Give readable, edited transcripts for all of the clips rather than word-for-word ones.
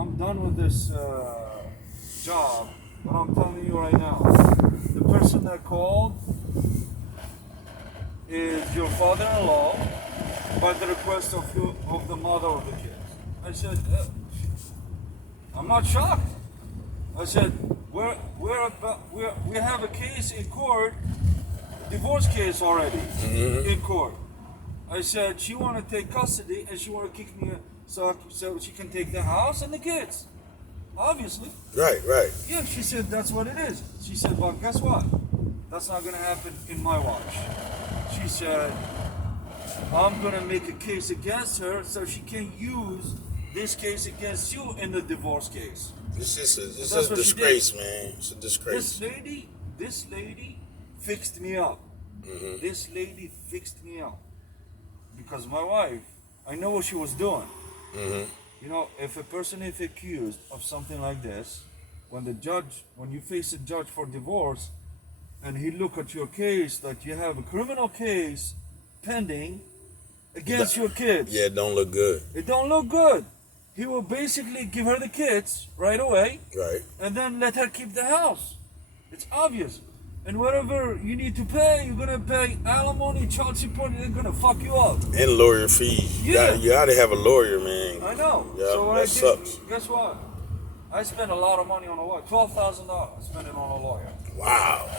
I'm done with this job, but I'm telling you right now, the person that called is your father-in-law by the request of the mother of the kids. I said, I'm not shocked. I said, we have a case in court, divorce case already in court. I said, she want to take custody and she want to kick me so she can take the house and the kids. Obviously. Right. Yeah, she said that's what it is. She said, well, guess what? That's not going to happen in my watch. She said, I'm going to make a case against her so she can use this case against you in the divorce case. This is a disgrace, man. It's a disgrace. This lady fixed me up. This lady fixed me up. Because my wife, I know what she was doing. You know, if a person is accused of something like this, when you face a judge for divorce, and he look at your case that you have a criminal case pending against your kids. Yeah, it don't look good. It don't look good. He will basically give her the kids right away. Right. And then let her keep the house. It's obvious. And whatever you need to pay, you're gonna pay alimony, child support, they're gonna fuck you up. And lawyer fees. Yeah. You gotta have a lawyer, man. I know. Yeah, So what that I sucks. did, guess what? I spent a lot of money on a lawyer. $12,000 I spent it on a lawyer. Wow.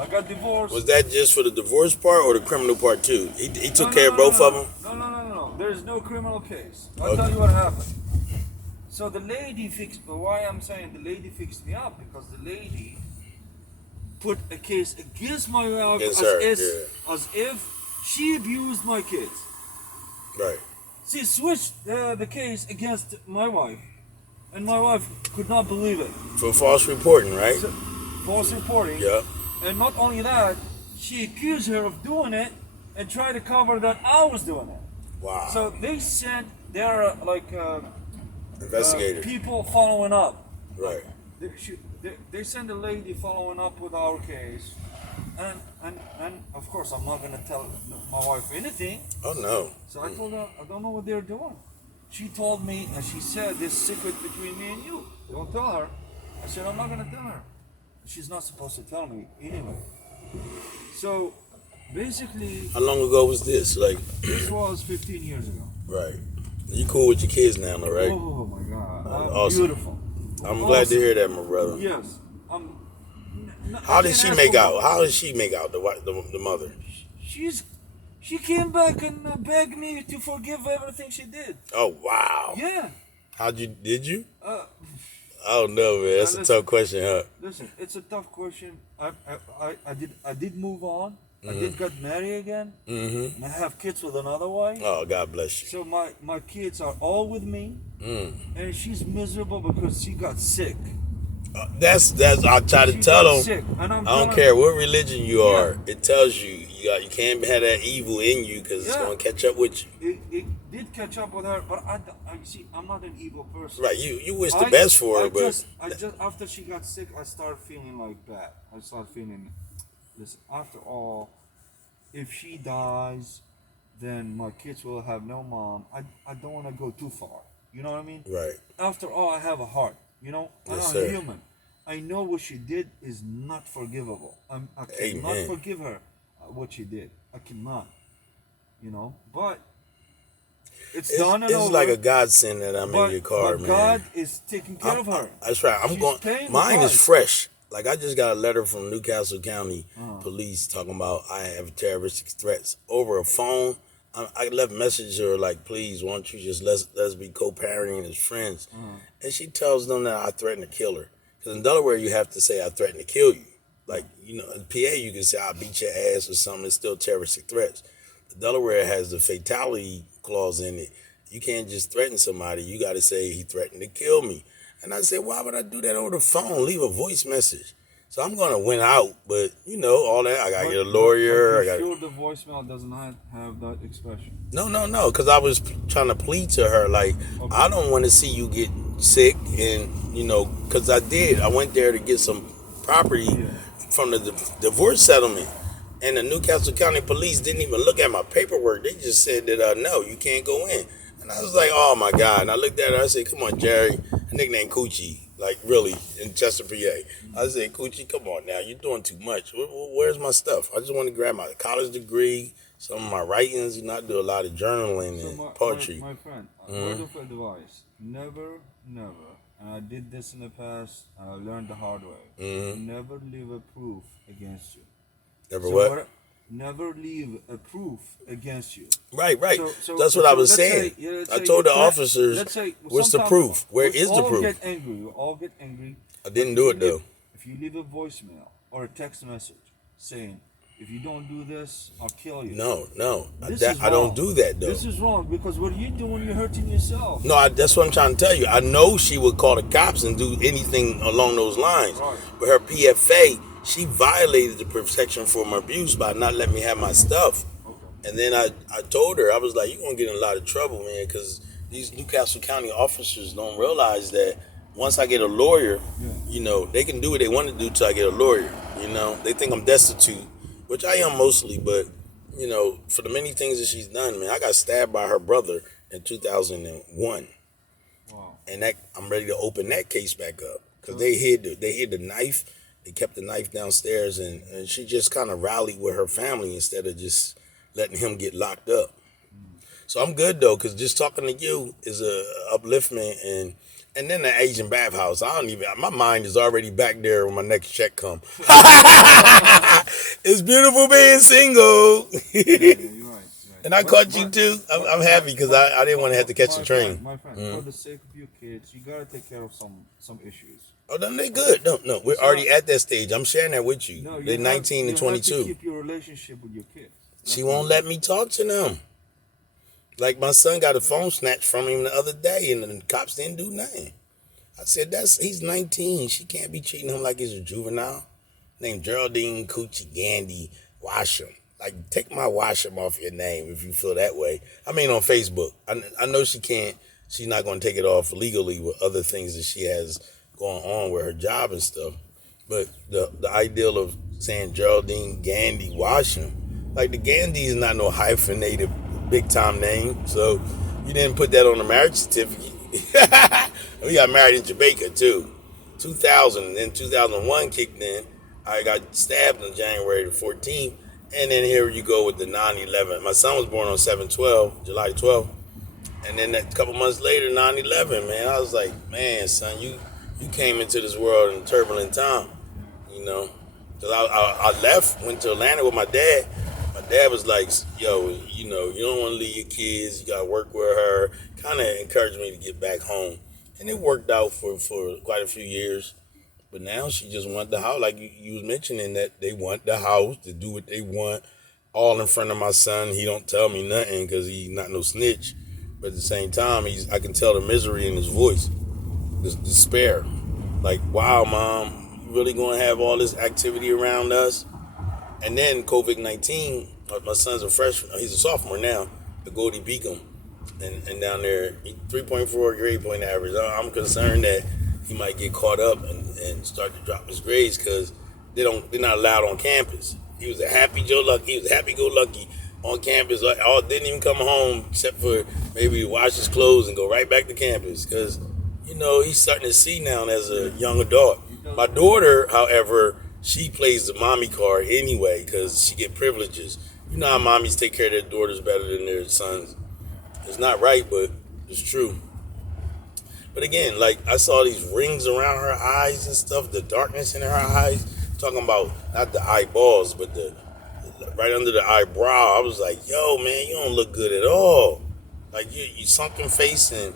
I got divorced. Was that just for the divorce part or the criminal part too? He took care of both of them? No. There's no criminal case. I'll Okay. tell you what happened. So the lady fixed, but why I'm saying the lady fixed me up, because the lady put a case against my wife as if she abused my kids. Right. She switched the case against my wife, and my wife could not believe it. For false reporting, right? So, false reporting. Yeah. And not only that, she accused her of doing it and tried to cover that I was doing it. Wow. So they sent their investigators. People following up. Right. They send a lady following up with our case, and of course I'm not gonna tell my wife anything. Oh no. So I told her I don't know what they're doing. She told me, and she said, this secret between me and you. Don't tell her. I said I'm not gonna tell her. She's not supposed to tell me anyway. So basically, How long ago was this? this was 15 years ago. Right. You cool with your kids now, though, right? Oh my God! Awesome. Beautiful. I'm glad to hear that, my brother. Yes. How did she make out? How did she make out, the mother? She came back and begged me to forgive everything she did. Oh wow. Yeah. Did you? I don't know, man. That's a tough question, huh? Listen, it's a tough question. I did move on. I did get married again. And I have kids with another wife. Oh, God bless you. So my kids are all with me. And she's miserable because she got sick. That's I try to tell them. I don't care what religion you are. It tells you you can't have that evil in you because it's gonna catch up with you. It did catch up with her, but I see I'm not an evil person. Right, you wish the best for her, but I just after she got sick, I started feeling like bad. I started feeling, listen, after all, if she dies, then my kids will have no mom. I don't want to go too far. You know what I mean? Right. After all, I have a heart. You know, Yes, I'm a human. I know what she did is not forgivable. I cannot Amen. forgive her what she did. I cannot. You know, but it's done and over. It's like a godsend that I'm in your car, but man. God is taking care of her. That's right. Mine is fresh. Like I just got a letter from Newcastle County Police talking about I have terroristic threats over a phone. I left a message to her like, please, why don't you just let's be co-parenting as friends? And she tells them that I threatened to kill her. Because in Delaware, you have to say I threatened to kill you. Like, you know, in PA, you can say I'll beat your ass or something. It's still terroristic threats. But Delaware has the fatality clause in it. You can't just threaten somebody. You got to say he threatened to kill me. And I said, why would I do that over the phone? Leave a voice message. So I'm going to win out, but you know, all that, I got to get a lawyer. But you're sure the voicemail doesn't have that expression? No, because I was trying to plead to her, like, I don't want to see you get sick, and, you know, because I went there to get some property from the divorce settlement, and the Newcastle County Police didn't even look at my paperwork. They just said that, no, you can't go in. And And I was like, oh my God. And I looked at her, I said, come on, Jerry. Her nickname Coochie, like really, in Chester, PA. I said, Coochie, come on now, you're doing too much. Where's my stuff? I just want to grab my college degree, some of my writings. You know, I do a lot of journaling and poetry. My friend, word of advice, never, and I did this in the past, and I learned the hard way, never leave a proof against you. Never what? Never leave a proof against you. Right. That's what I was saying. I told the officers, where's the proof? Where is the proof? We all get angry. I didn't do it though. If you leave a voicemail or a text message saying, if you don't do this, I'll kill you. No. I don't do that though. This is wrong because what are you doing? You're hurting yourself. No, that's what I'm trying to tell you. I know she would call the cops and do anything along those lines. Right. But her PFA, she violated the protection from abuse by not letting me have my stuff. Okay. And then I told her, I was like, you're going to get in a lot of trouble, man, because these Newcastle County officers don't realize that once I get a lawyer, you know, they can do what they want to do till I get a lawyer. You know, they think I'm destitute, which I am mostly, but, you know, for the many things that she's done, man, I got stabbed by her brother in 2001. Wow. And that I'm ready to open that case back up because they hid the knife. They kept the knife downstairs, and she just kind of rallied with her family instead of just letting him get locked up. So I'm good, though, because just talking to you is a upliftment. And then the Asian bathhouse, my mind is already back there when my next check come. It's beautiful being single. You're right. And I caught you, too. I'm happy because I didn't want to have to catch the train. My friend, for the sake of your kids, you got to take care of some issues. Oh, then they good. No, we're already at that stage. I'm sharing that with you. No, they're 19 and 22. You have to keep your relationship with your kids. She won't let me talk to them. Like my son got a phone snatched from him the other day, and the cops didn't do nothing. I said, he's 19. She can't be treating him like he's a juvenile. Named Geraldine Coochie Gandy Washam. Like, take my Washam off your name if you feel that way. I mean, on Facebook. I know she can't. She's not going to take it off legally with other things that she has going on with her job and stuff, but the ideal of saying Geraldine Gandy Washam, like the Gandy is not no hyphenated big time name, so you didn't put that on the marriage certificate. We got married in Jamaica too. 2000, and then 2001 kicked in. I got stabbed on January the 14th, and then here you go with the 9/11. My son was born on July 12th, and then a couple months later, 9/11. Man, I was like, man, son, you came into this world in a turbulent time, you know. Because I left, went to Atlanta with my dad. My dad was like, yo, you know, you don't want to leave your kids. You got to work with her. Kind of encouraged me to get back home. And it worked out for quite a few years. But now she just want the house. Like you was mentioning that they want the house to do what they want. All in front of my son. He don't tell me nothing because he's not no snitch. But at the same time, I can tell the misery in his voice. This despair. Like, wow, Mom, you really going to have all this activity around us? And then COVID-19, my son's a freshman. He's a sophomore now at Goldie Beacom. And down there, 3.4 grade point average. I'm concerned that he might get caught up and start to drop his grades because they're not allowed on campus. He was a happy-go-lucky on campus. Didn't even come home except for maybe wash his clothes and go right back to campus because, you know, he's starting to see now as a young adult. My daughter, however, she plays the mommy card anyway because she get privileges. You know how mommies take care of their daughters better than their sons. It's not right, but it's true. But again, like I saw these rings around her eyes and stuff, the darkness in her eyes. Talking about not the eyeballs, but the right under the eyebrow. I was like, yo, man, you don't look good at all. Like you sunken face and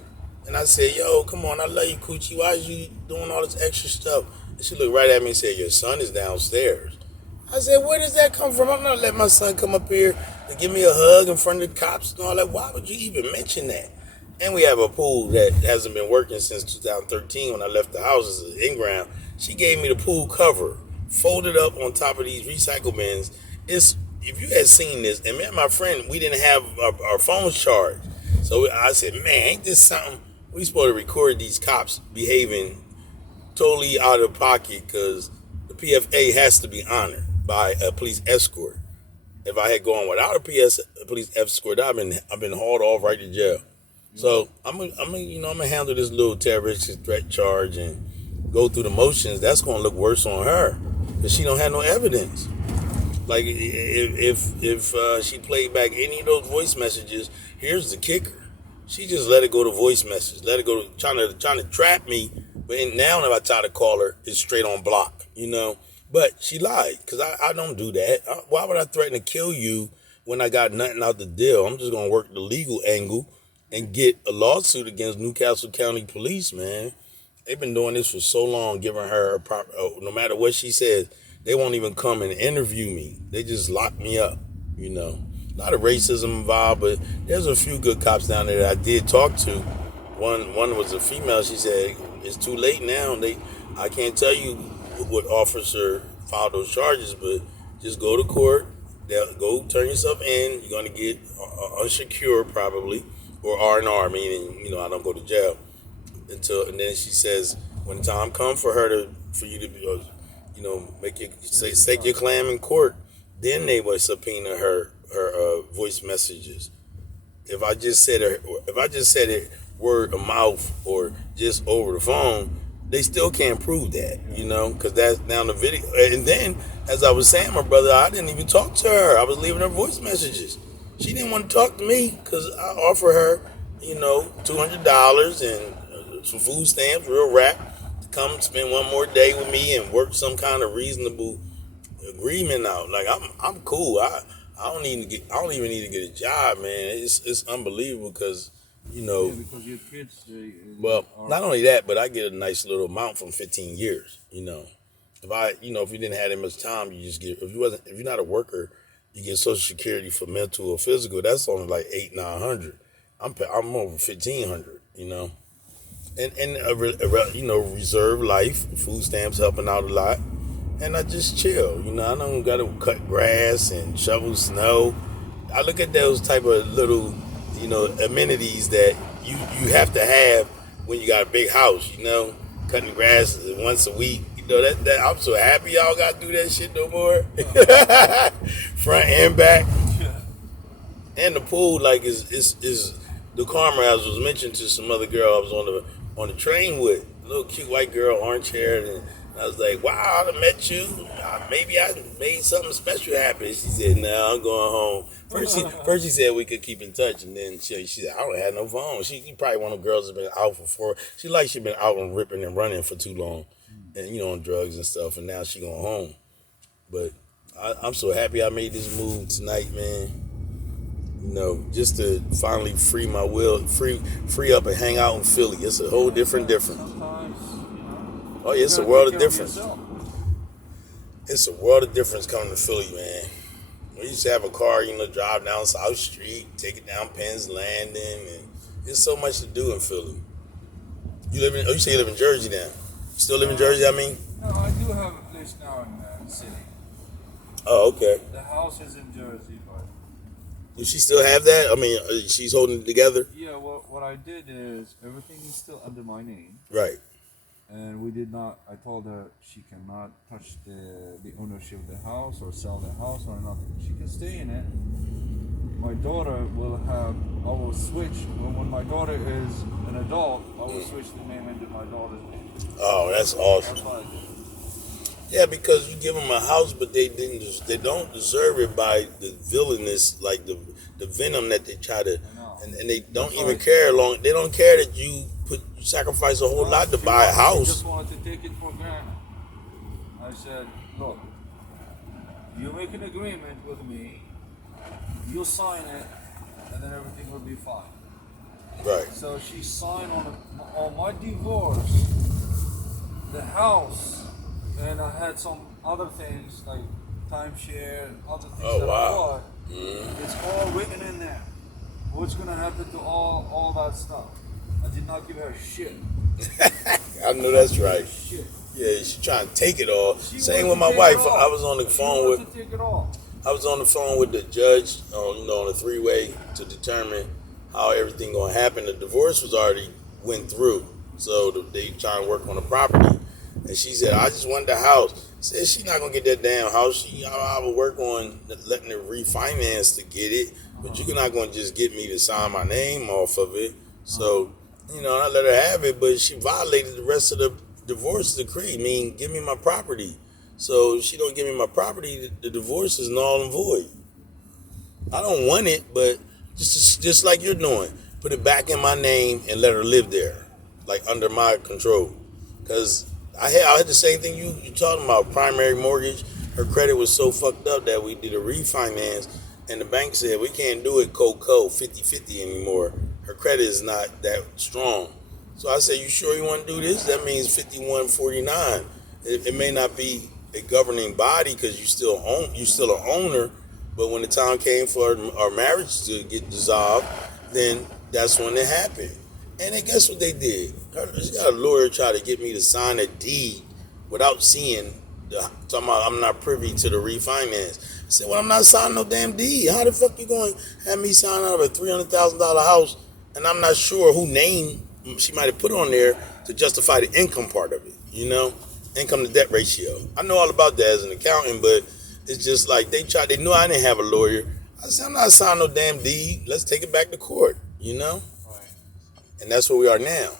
I said, yo, come on, I love you, Coochie. Why are you doing all this extra stuff? And she looked right at me and said, your son is downstairs. I said, where does that come from? I'm not letting my son come up here and give me a hug in front of the cops and all that. Why would you even mention that? And we have a pool that hasn't been working since 2013 when I left the house as an in-ground. She gave me the pool cover, folded up on top of these recycle bins. If you had seen this, and me and my friend, we didn't have our phones charged. So I said, man, ain't this something? We supposed to record these cops behaving totally out of pocket because the PFA has to be honored by a police escort. If I had gone without a police escort, I've been hauled off right to jail. So I'm gonna handle this little terroristic threat charge and go through the motions. That's gonna look worse on her because she don't have no evidence. Like if she played back any of those voice messages, here's the kicker: she just let it go to voice message, let it go to trying to trap me. But now if I try to call her, it's straight on block, But she lied because I don't do that. Why would I threaten to kill you when I got nothing out the deal? I'm just gonna work the legal angle and get a lawsuit against Newcastle County Police, man. They've been doing this for so long, giving her a proper, no matter what she says, they won't even come and interview me. They just lock me up, A lot of racism involved, but there's a few good cops down there that I did talk to. One was a female. She said, it's too late now. I can't tell you what officer filed those charges, but just go to court. Go turn yourself in. You're going to get unsecured probably, or R&R, meaning, I don't go to jail. And then she says, when the time comes for you to, make stake your claim in court, then they would subpoena her voice messages. If I just said it word of mouth or just over the phone, they still can't prove that, because that's down the video. And then, as I was saying, my brother, I didn't even talk to her. I was leaving her voice messages. She didn't want to talk to me because I offered her, $200 and some food stamps, real rap, to come spend one more day with me and work some kind of reasonable agreement out. Like I'm cool. I don't even need to get a job, man. It's unbelievable because. Because your kids. Well, not only that, but I get a nice little amount from 15 years. If you didn't have that much time, you just get. If you're not a worker, you get Social Security for mental or physical. That's only like $800-900. I'm over $1,500. And reserve life. Food stamps helping out a lot, and I just chill. I don't got to cut grass and shovel snow. I look at those type of little. Amenities that you have to have when you got a big house, cutting grass once a week. That I'm so happy y'all got to do that shit no more. Front and back. And the pool, like, is the karma, as was mentioned to some other girl I was on the train with, a little cute white girl, orange haired, and I was like, wow, I met you. Maybe I made something special happen. She said, no, I'm going home. First she said we could keep in touch, and then she said, I don't have no phone. She probably one of the girls that's been out for 4. She been out and ripping and running for too long, and on drugs and stuff, and now she going home. But I'm so happy I made this move tonight, man. Just to finally free my will, free up and hang out in Philly. It's a whole different. Oh, yeah, it's a world of difference. It's a world of difference coming to Philly, man. We used to have a car, drive down South Street, take it down Penn's Landing, and there's so much to do in Philly. You say you live in Jersey now. You still live in Jersey, I mean? No, I do have a place now in the city. Oh, okay. The house is in Jersey, but... Does she still have that? I mean, she's holding it together? Yeah, well, what I did is, everything is still under my name. Right. And I told her she cannot touch the ownership of the house or sell the house or nothing. She can stay in it. My daughter I will switch, when my daughter is an adult, I will switch the name into my daughter's name. Oh, that's awesome. That's what I did. Yeah, because you give them a house, but they don't deserve it by the villainous, like the venom that they try to, and they don't even care long. They don't care that you sacrifice a whole lot to buy a house. I just wanted to take it for granted. I said, look, you make an agreement with me, you'll sign it, and then everything will be fine. Right. So she signed on my divorce, the house, and I had some other things like timeshare and other things I bought. It's all written in there. What's gonna happen to all that stuff? I did not give her shit. I know that's right. Shit. Yeah, she trying to take it all. Same with my wife. I was on the phone with. Take it all. I was on the phone with the judge, on a 3-way to determine how everything gonna happen. The divorce was already went through, so they trying to work on the property. And she said, I just want the house. Said she's not gonna get that damn house. I will work on letting her refinance to get it, but you're not gonna just get me to sign my name off of it. So, you know, I let her have it, but she violated the rest of the divorce decree. I mean, give me my property. So if she don't give me my property, the divorce is null and void. I don't want it, but just like you're doing, put it back in my name and let her live there, like under my control. Because I had the same thing you talking about, primary mortgage. Her credit was so fucked up that we did a refinance, and the bank said we can't do it co-co 50-50 anymore. Her credit is not that strong. So I said, you sure you want to do this? That means 51-49. It may not be a governing body because you're still an owner, but when the time came for our marriage to get dissolved, then that's when it happened. And then guess what they did? She got a lawyer try to get me to sign a deed without seeing talking about I'm not privy to the refinance. I said, well, I'm not signing no damn deed. How the fuck you going to have me sign out of a $300,000 house and I'm not sure who name she might have put on there to justify the income part of it, you know? Income to debt ratio. I know all about that as an accountant, but it's just like they knew I didn't have a lawyer. I said, I'm not signing no damn deed. Let's take it back to court, you know? Right. And that's where we are now.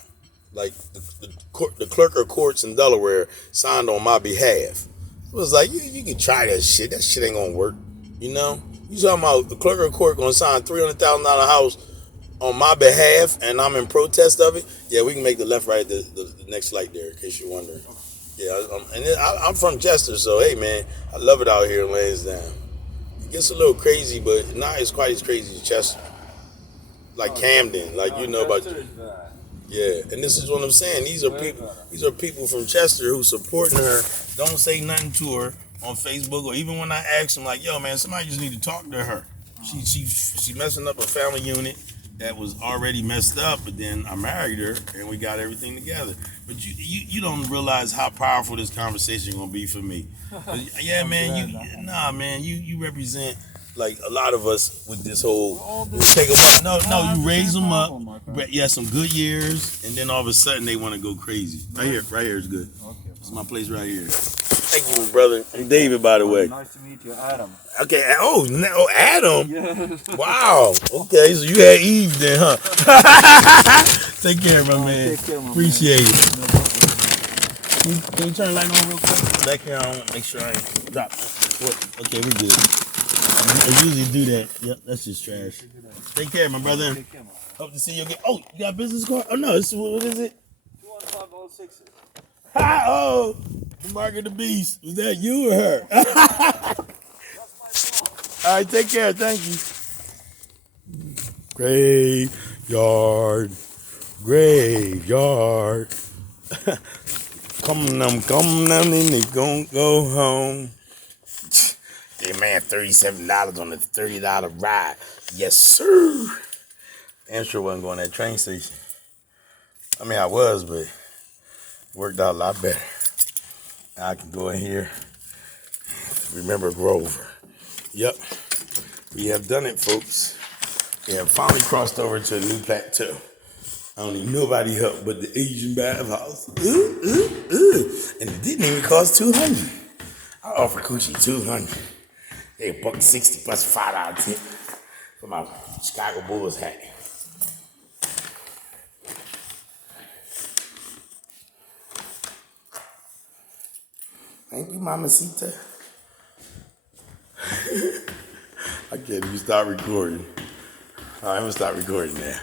Like the clerk of courts in Delaware signed on my behalf. It was like, you can try that shit. That shit ain't gonna work, you know? You talking about the clerk of court gonna sign $300,000 house on my behalf and I'm in protest of it? Yeah, we can make the left right the next light there, in case you're wondering. Yeah, I'm from Chester, so hey man, I love it out here in Lansdowne. It gets a little crazy, but not as quite as crazy as Chester. Like Camden, like you know about. Yeah, and this is what I'm saying. These are people from Chester who supporting her. Don't say nothing to her on Facebook or even when I ask them, like, yo man, somebody just need to talk to her. She messing up a family unit that was already messed up, but then I married her and we got everything together. But you don't realize how powerful this conversation gonna be for me. Yeah, man, you represent like a lot of us with this whole take them up. No, you raise them up. Yeah, some good years, and then all of a sudden they want to go crazy. Right here is good. Okay, it's my place right here. Thank you, brother. I'm David, by the way. Nice to meet you, Adam. Okay. Oh, Adam. Yes. Wow. Okay, so you had Eve then, huh? Take care, my man. Take care, my Appreciate man. it. Can you turn the light on real quick? Back here, I want to make sure I ain't drop. Okay, we're good. I usually do that. Yep, that's just trash. Take care, my brother. Take care, man. Hope to see you again. Oh, you got a business card? Oh, no. What is it? 21506. Hi, oh, the Mark of the Beast. Was that you or her? That's my phone. All right, take care. Thank you. Graveyard. Come on, and they gon' go home. Hey, man, $37 on a $30 ride. Yes, sir. Damn sure wasn't going to that train station. I mean, I was, but it worked out a lot better. Now I can go in here. Remember Grover. Yep. We have done it, folks. We have finally crossed over to a new plateau. I don't need nobody help but the Asian bathhouse. And it didn't even cost $200. I offer Coochie $200. They $160 plus $5 tip for my Chicago Bulls hat. Thank you, Mamacita. I can't even stop recording. All right, I'm gonna stop recording now.